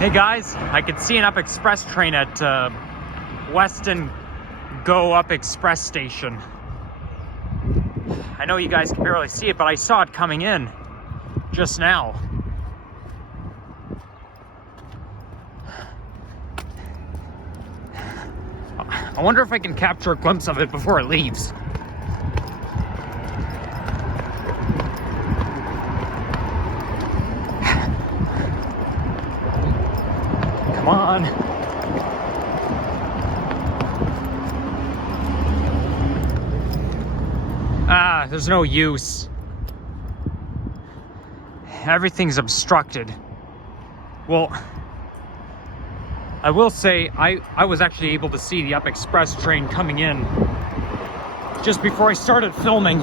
Hey guys, I could see an Up Express train at Weston Go Up Express Station. I know you guys can barely see it, but I saw it coming in just now. I wonder if I can capture a glimpse of it before it leaves. Come on. There's no use. Everything's obstructed. Well, I will say I was actually able to see the Up Express train coming in just before I started filming.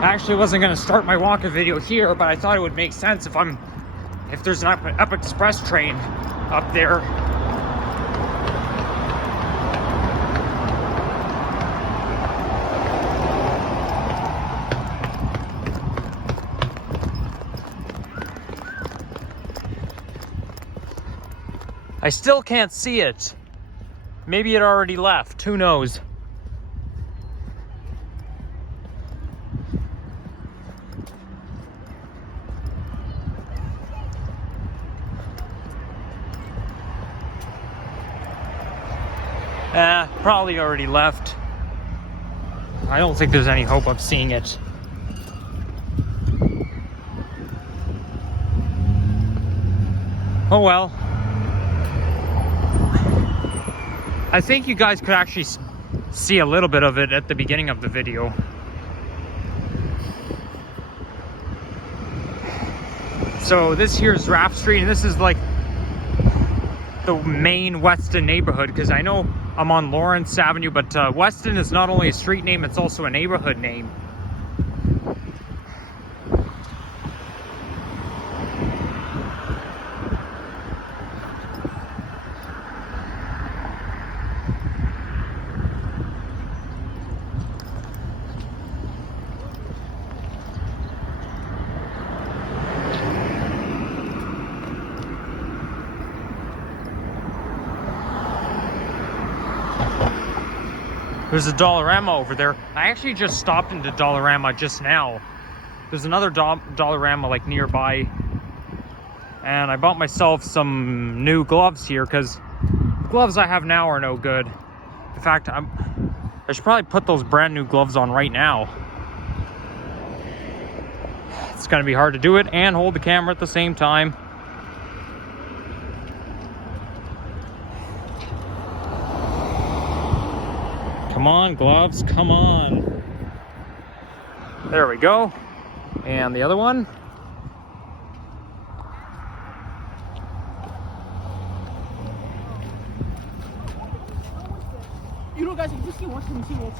I actually wasn't going to start my walk-in video here, but I thought it would make sense if there's an Up Express train up there. I still can't see it. Maybe it already left. Who knows? Probably already left. I don't think there's any hope of seeing it. Oh well. I think you guys could actually see a little bit of it at the beginning of the video. So this here is Raft Street, and this is like the main Weston neighborhood, because I know I'm on Lawrence Avenue, but Weston is not only a street name, it's also a neighborhood name. There's a Dollarama over there. I actually just stopped into Dollarama just now. There's another Dollarama like nearby. And I bought myself some new gloves here because the gloves I have now are no good. In fact, I should probably put those brand new gloves on right now. It's gonna be hard to do it and hold the camera at the same time. Come on, gloves, come on. There we go. And the other one. You know, guys, if you want to see what's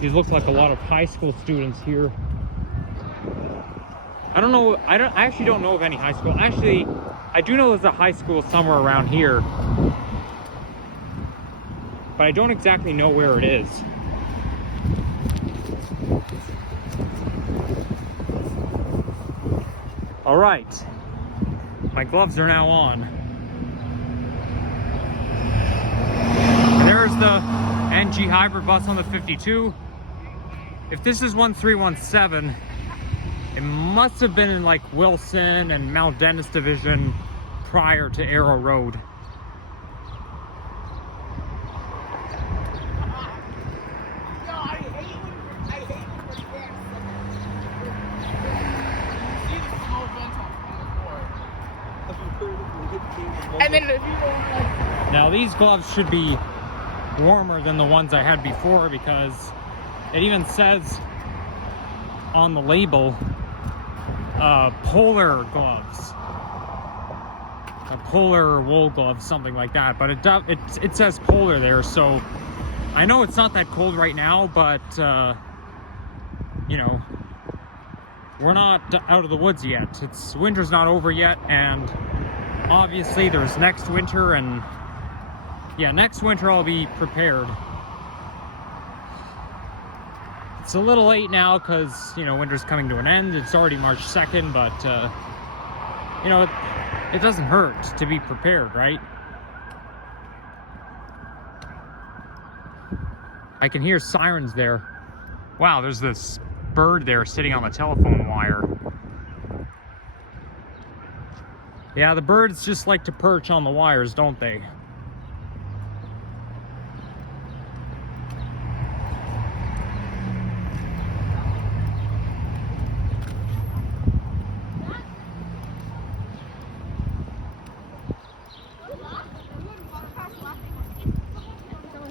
These look like a lot of high school students here. I don't know, I actually don't know of any high school. Actually, I do know there's a high school somewhere around here, but I don't exactly know where it is. All right, my gloves are now on. There's the NG hybrid bus on the 52. If this is 1317, it must have been in like Wilson and Mount Dennis Division prior to Arrow Road. And then if you go like... Now these gloves should be warmer than the ones I had before, because it even says on the label polar gloves, a polar wool glove, something like that, but it says polar there, so I know it's not that cold right now, but you know, we're not out of the woods yet. Winter's not over yet, and obviously there's next winter, and yeah, next winter I'll be prepared. It's a little late now because, you know, winter's coming to an end. It's already March 2nd, but, you know, it doesn't hurt to be prepared, right? I can hear sirens there. Wow, there's this bird there sitting on the telephone wire. Yeah, the birds just like to perch on the wires, don't they?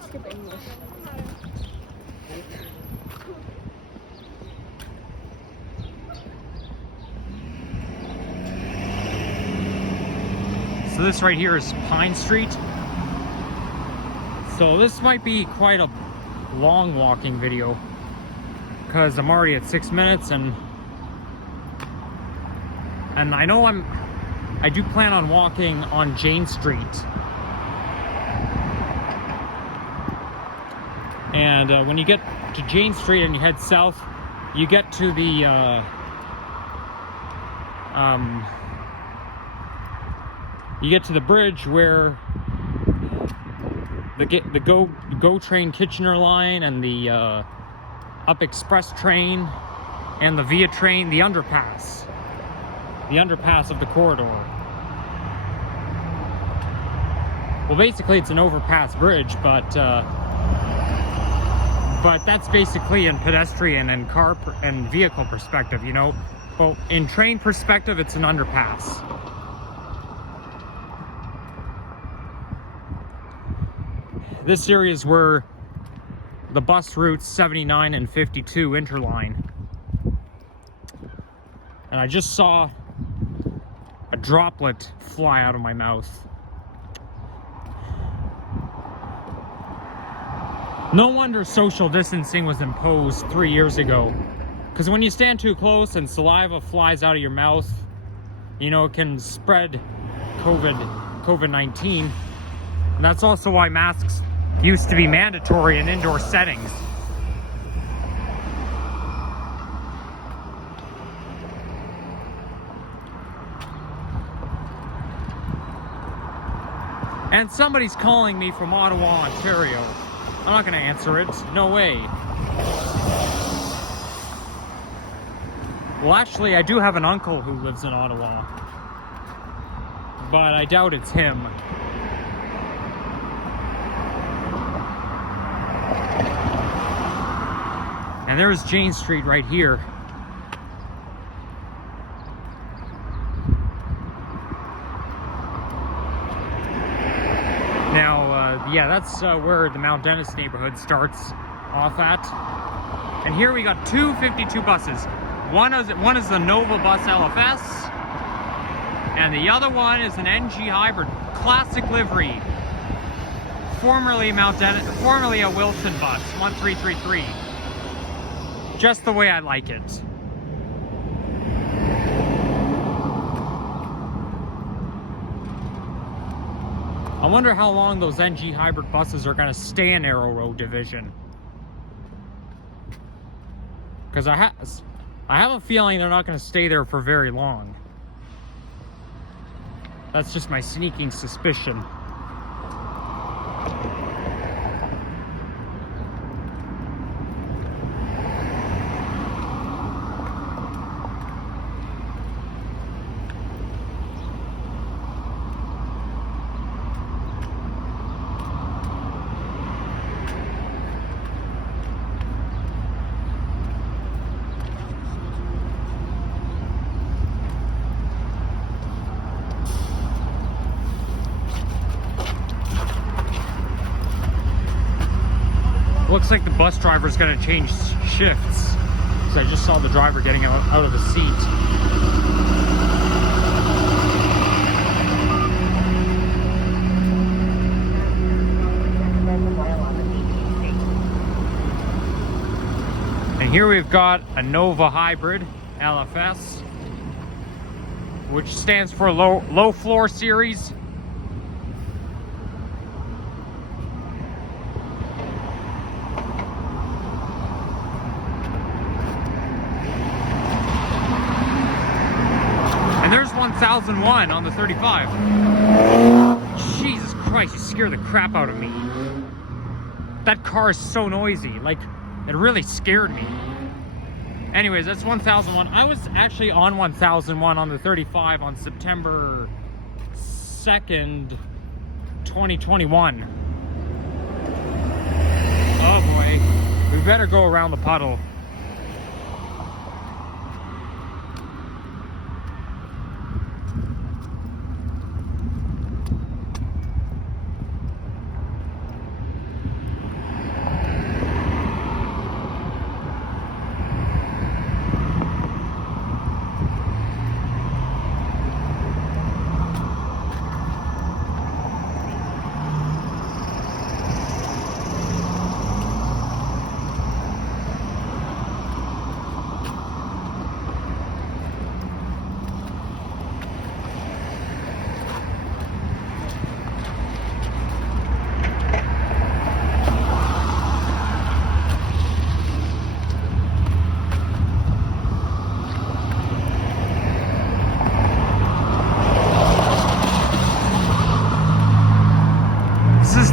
Skip English. So this right here is Pine Street. So this might be quite a long walking video because I'm already at 6 minutes, and I know I do plan on walking on Jane Street. And when you get to Jane Street and you head south, you get to the bridge where the Go train Kitchener line and the Up Express train and the Via train, the underpass of the corridor. Well, basically it's an overpass bridge, but that's basically in pedestrian and car and vehicle perspective, you know. But in train perspective, it's an underpass. This area is where the bus routes 79 and 52 interline. And I just saw a droplet fly out of my mouth. No wonder social distancing was imposed 3 years ago. Because when you stand too close and saliva flies out of your mouth, you know, it can spread COVID-19. And that's also why masks used to be mandatory in indoor settings. And somebody's calling me from Ottawa, Ontario. I'm not going to answer it. No way. Well, actually, I do have an uncle who lives in Ottawa. But I doubt it's him. And there's Jane Street right here. Now, yeah, that's where the Mount Dennis neighborhood starts off at. And here we got two 52 buses. One is the Nova Bus LFS, and the other one is an NG hybrid, classic livery. Formerly a Wilson bus, 1333. Just the way I like it. I wonder how long those NG hybrid buses are going to stay in Arrow Road Division. Because I have a feeling they're not going to stay there for very long. That's just my sneaking suspicion. Looks like the bus driver's gonna change shifts. So I just saw the driver getting out of the seat. And here we've got a Nova Hybrid LFS, which stands for low floor series. 1001 on the 35. Jesus Christ, you scare the crap out of me. That car is so noisy. Like, it really scared me. Anyways, that's 1001. I was actually on 1001 on the 35 on September 2nd, 2021. Oh boy. We better go around the puddle.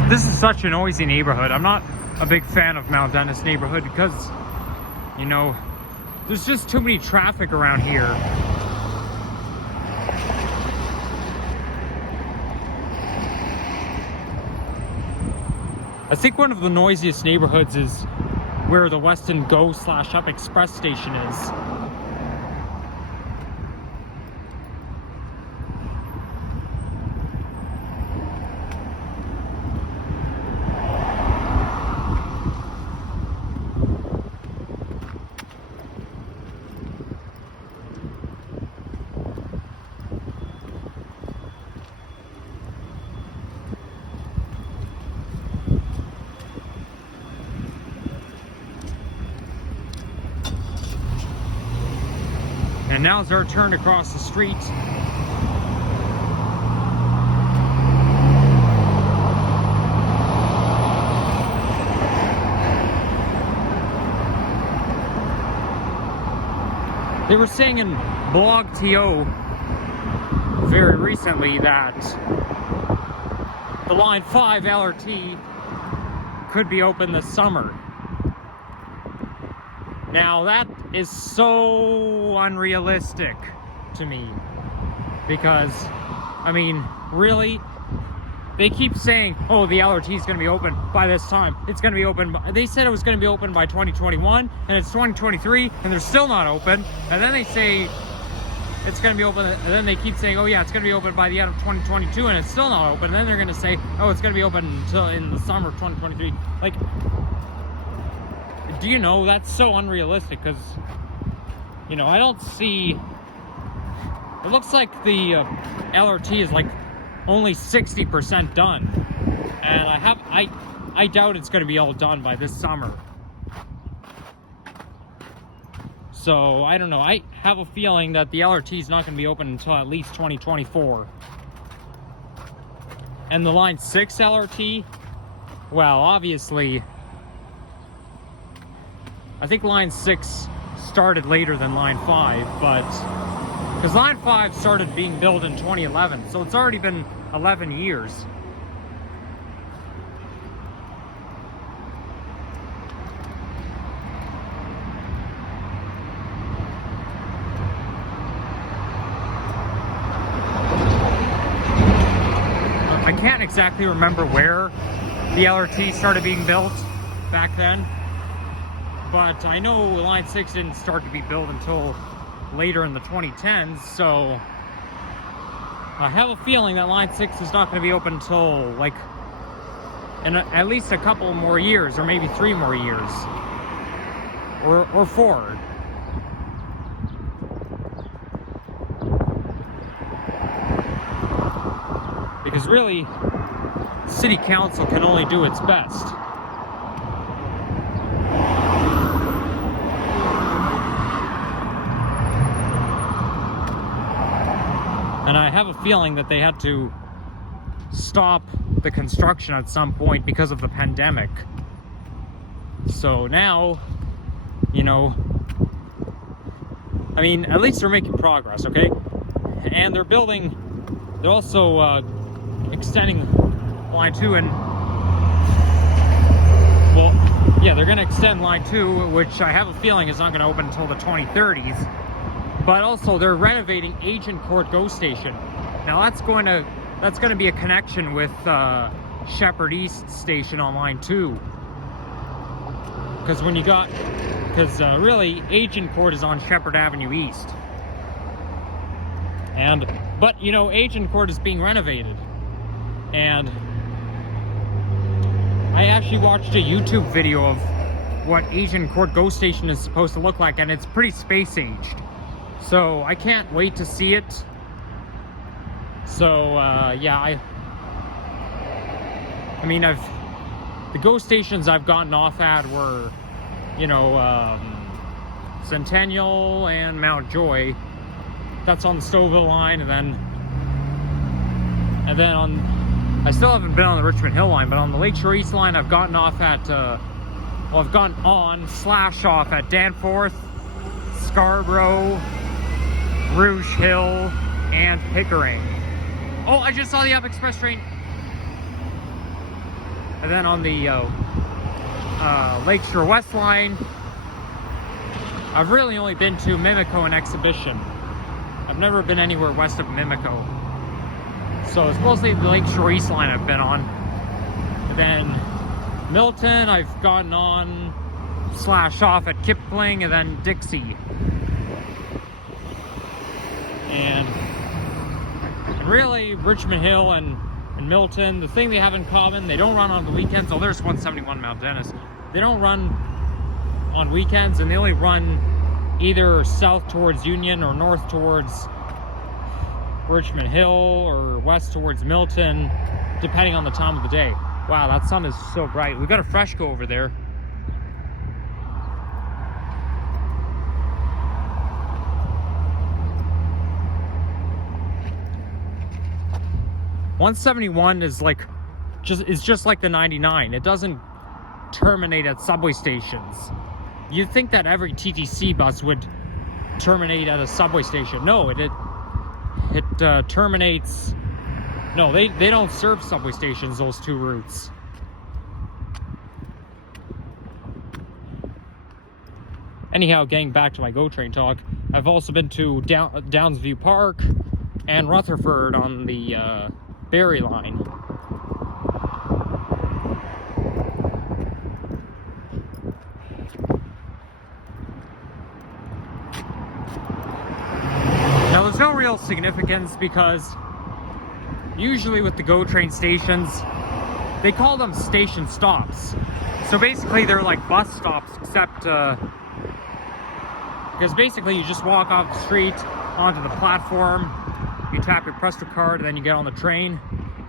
This is such a noisy neighborhood. I'm not a big fan of Mount Dennis neighborhood because, you know, there's just too many traffic around here. I think one of the noisiest neighborhoods is where the Weston Go/Up Express station is. And now's our turn across the street. They were saying in Blog TO very recently that the Line 5 LRT could be open this summer. Now that is so unrealistic to me because, I mean, really? They keep saying, oh, the LRT is going to be open by this time. It's going to be open. They said it was going to be open by 2021 and it's 2023 and they're still not open. And then they say it's going to be open and then they keep saying, oh yeah, it's going to be open by the end of 2022 and it's still not open. And then they're going to say, oh, it's going to be open until in the summer of 2023. Like, do you know, that's so unrealistic because, you know, I don't see, it looks like the LRT is like only 60% done, and I doubt it's going to be all done by this summer. So I don't know, I have a feeling that the LRT is not going to be open until at least 2024. And the Line 6 LRT, well, obviously I think Line 6 started later than Line 5, but because Line 5 started being built in 2011, so it's already been 11 years. I can't exactly remember where the LRT started being built back then. But I know Line 6 didn't start to be built until later in the 2010s, so I have a feeling that Line 6 is not going to be open until, like, in at least a couple more years, or maybe 3 more years, or 4. Because really, City Council can only do its best. And I have a feeling that they had to stop the construction at some point because of the pandemic. So now, you know, I mean, at least they're making progress, okay? And they're also extending line 2, and well, yeah, they're gonna extend line 2, which I have a feeling is not gonna open until the 2030s. But also they're renovating Agent Court GO Station. Now that's gonna be a connection with Shepherd East Station on line 2. Because really Agent Court is on Shepherd Avenue East. But you know, Agent Court is being renovated. And I actually watched a YouTube video of what Agent Court GO Station is supposed to look like, and it's pretty space-aged. So I can't wait to see it. So yeah, I mean, the GO stations I've gotten off at were, you know, Centennial and Mount Joy. That's on the Stouffville line, and then I still haven't been on the Richmond Hill line, but on the Lakeshore East line, I've gotten off at, I've gone on/off at Danforth, Scarborough, Rouge Hill, and Pickering. Oh, I just saw the Up Express train. And then on the Lakeshore West line, I've really only been to Mimico and Exhibition. I've never been anywhere west of Mimico. So it's mostly the Lakeshore East line I've been on. And then Milton, I've gotten on/off at Kipling, and then Dixie. And really, Richmond Hill and Milton, the thing they have in common, they don't run on the weekends. Oh, there's 171 Mount Dennis. They don't run on weekends, and they only run either south towards Union or north towards Richmond Hill or west towards Milton, depending on the time of the day. Wow, that sun is so bright. We've got a Freshco over there. $171 is just like the 99. It doesn't terminate at subway stations. You'd think that every TTC bus would terminate at a subway station. No, it terminates. No, they don't serve subway stations, those two routes. Anyhow, getting back to my GO train talk, I've also been to Downsview Park and Rutherford on the Barrie line. Now there's no real significance, because usually with the GO train stations, they call them station stops. So basically they're like bus stops, except because basically you just walk off the street onto the platform, you tap your Presto card, and then you get on the train.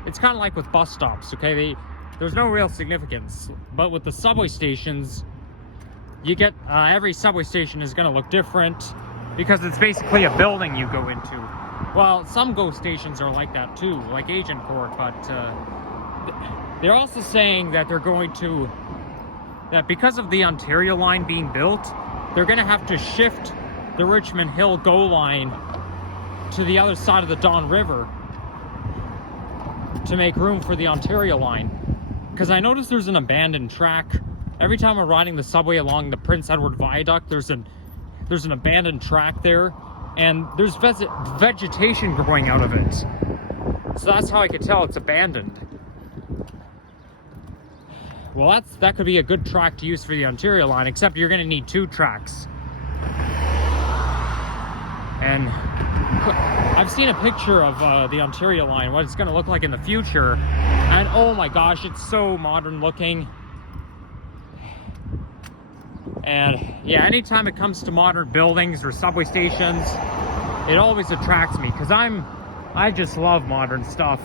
It's kind of like with bus stops, okay? There's no real significance. But with the subway stations, you get, every subway station is gonna look different, because it's basically a building you go into. Well, some GO stations are like that too, like Agent Court, but they're also saying that that because of the Ontario line being built, they're gonna have to shift the Richmond Hill GO line to the other side of the Don River to make room for the Ontario line. Because I noticed there's an abandoned track. Every time I'm riding the subway along the Prince Edward Viaduct, there's an abandoned track there, and there's vegetation growing out of it. So that's how I could tell it's abandoned. Well, that could be a good track to use for the Ontario line, except you're gonna need 2 tracks. And I've seen a picture of the Ontario line, what it's gonna look like in the future, and oh my gosh, it's so modern looking. And yeah, anytime it comes to modern buildings or subway stations, it always attracts me, because I just love modern stuff.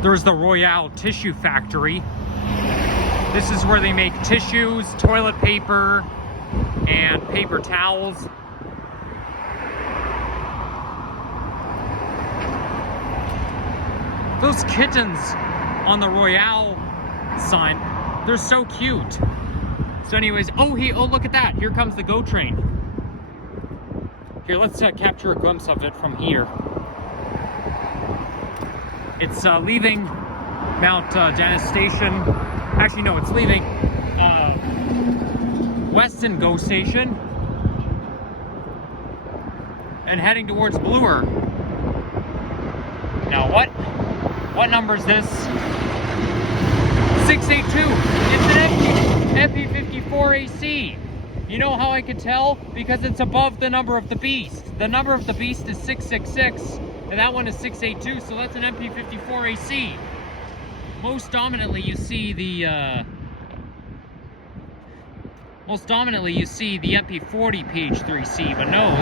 There's the Royale Tissue Factory. This is where they make tissues, toilet paper, and paper towels. Those kittens on the Royale sign, they're so cute. So anyways, oh look at that. Here comes the GO train. Here, let's capture a glimpse of it from here. It's leaving Mount Dennis Station. Actually, no, it's leaving Weston GO Station and heading towards Bloor. Now, what number is this? 682. It's an MP54AC. You know how I could tell? Because it's above the number of the beast. The number of the beast is 666, and that one is 682, so that's an MP54AC. Most dominantly, you see the MP40 PH3C, but no,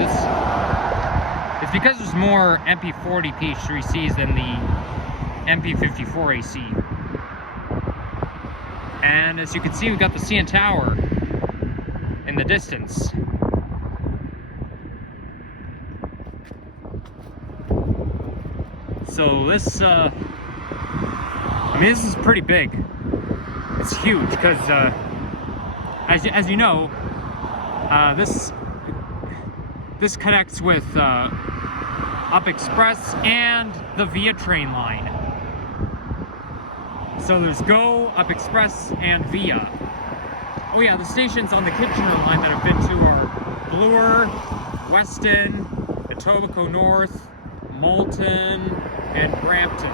it's because there's more MP40 PH3Cs than the MP54AC. And as you can see, we've got the CN Tower in the distance. So this, I mean, this is pretty big. It's huge because, as you know, this connects with Up Express and the Via train line. So there's GO, Up Express, and Via. Oh yeah, the stations on the Kitchener line that I've been to are Bloor, Weston, Etobicoke North, Malton, and Brampton.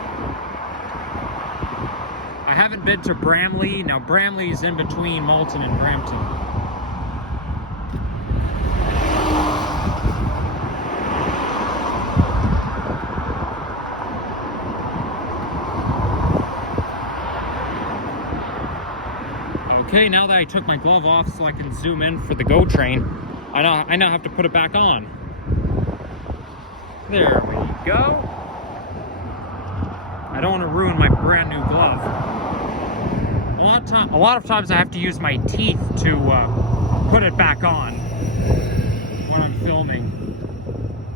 I haven't been to Bramley. Now Bramley is in between Malton and Brampton. Okay, now that I took my glove off so I can zoom in for the GO train, I now have to put it back on. There we go. I don't want to ruin my brand new glove. A lot of times I have to use my teeth to put it back on when I'm filming.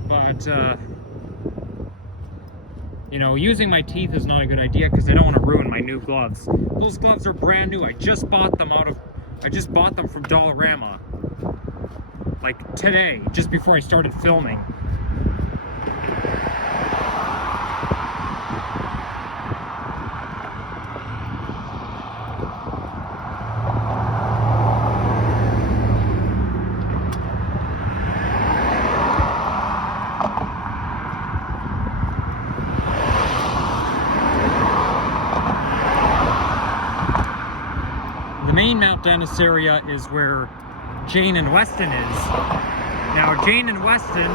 But you know, using my teeth is not a good idea because I don't want to ruin my new gloves. Those gloves are brand new. I just bought them from Dollarama. Like today, just before I started filming. The main Mount Dennis area is where Jane and Weston is. Now Jane and Weston,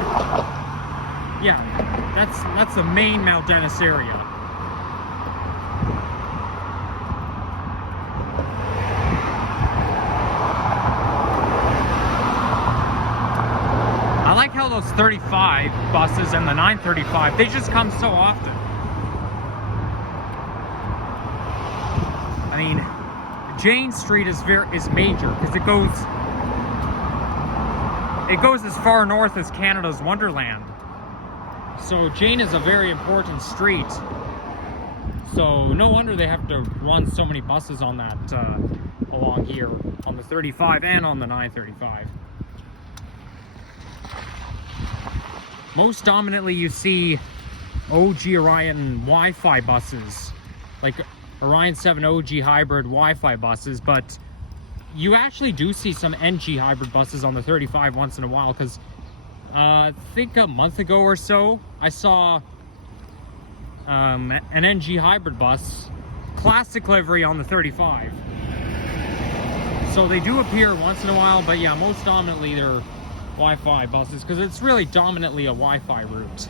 yeah, that's the main Mount Dennis area. I like how those 35 buses and the 935, they just come so often. I mean, Jane Street is major because it goes as far north as Canada's Wonderland. So Jane is a very important street. So no wonder they have to run so many buses on that along here on the 35 and on the 935. Most dominantly, you see OG Orion Wi-Fi buses, like Orion 7 OG hybrid Wi-Fi buses, but you actually do see some NG hybrid buses on the 35 once in a while, because I think a month ago or so, I saw an NG hybrid bus, classic livery on the 35. So they do appear once in a while, but yeah, most dominantly they're Wi-Fi buses, because it's really dominantly a Wi-Fi route.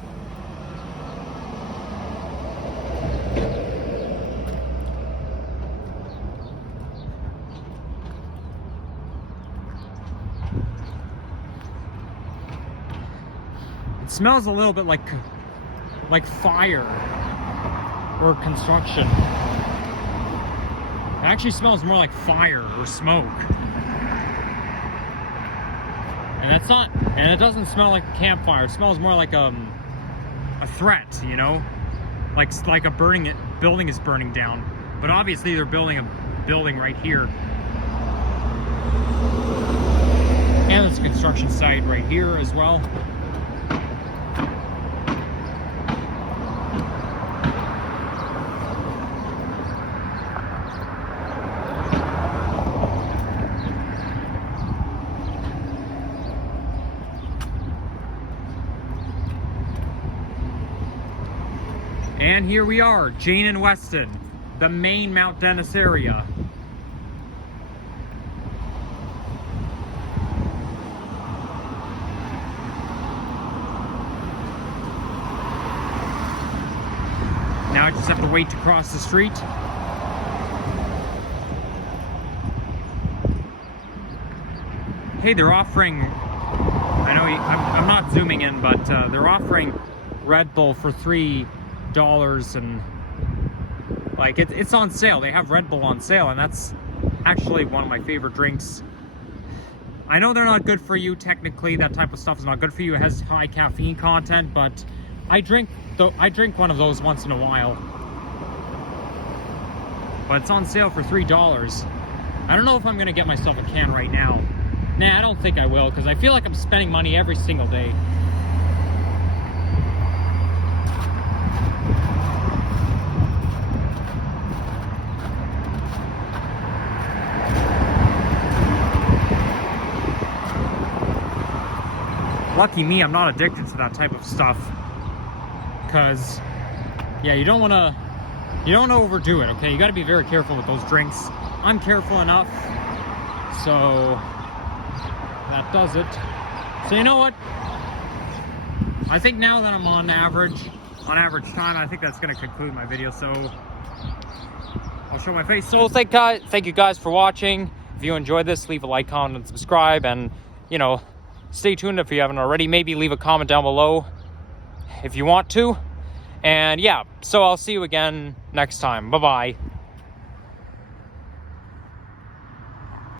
It smells a little bit like fire or construction. It actually smells more like fire or smoke. And it doesn't smell like a campfire. It smells more like a threat, you know? like a building is burning down. But obviously they're building a building right here. And there's a construction site right here as well. And here we are, Jane and Weston, the main Mount Dennis area. Now I just have to wait to cross the street. Hey, they're offering, I know I'm not zooming in, but they're offering Red Bull for $3, and like it's on sale. They have Red Bull on sale, and that's actually one of my favorite drinks. I know they're not good for you technically. That type of stuff is not good for you. It has high caffeine content, but I drink one of those once in a while. But it's on sale for $3. I don't know if I'm gonna get myself a can right now. Nah, I don't think I will, because I feel like I'm spending money every single day. Lucky me, I'm not addicted to that type of stuff. Because, yeah, you don't want to overdo it, okay? You got to be very careful with those drinks. I'm careful enough, so that does it. So you know what? I think now that I'm on average time, I think that's going to conclude my video. So I'll show my face. So thank you guys for watching. If you enjoyed this, leave a like, comment, and subscribe, and you know, stay tuned if you haven't already. Maybe leave a comment down below if you want to. And yeah, so I'll see you again next time. Bye-bye.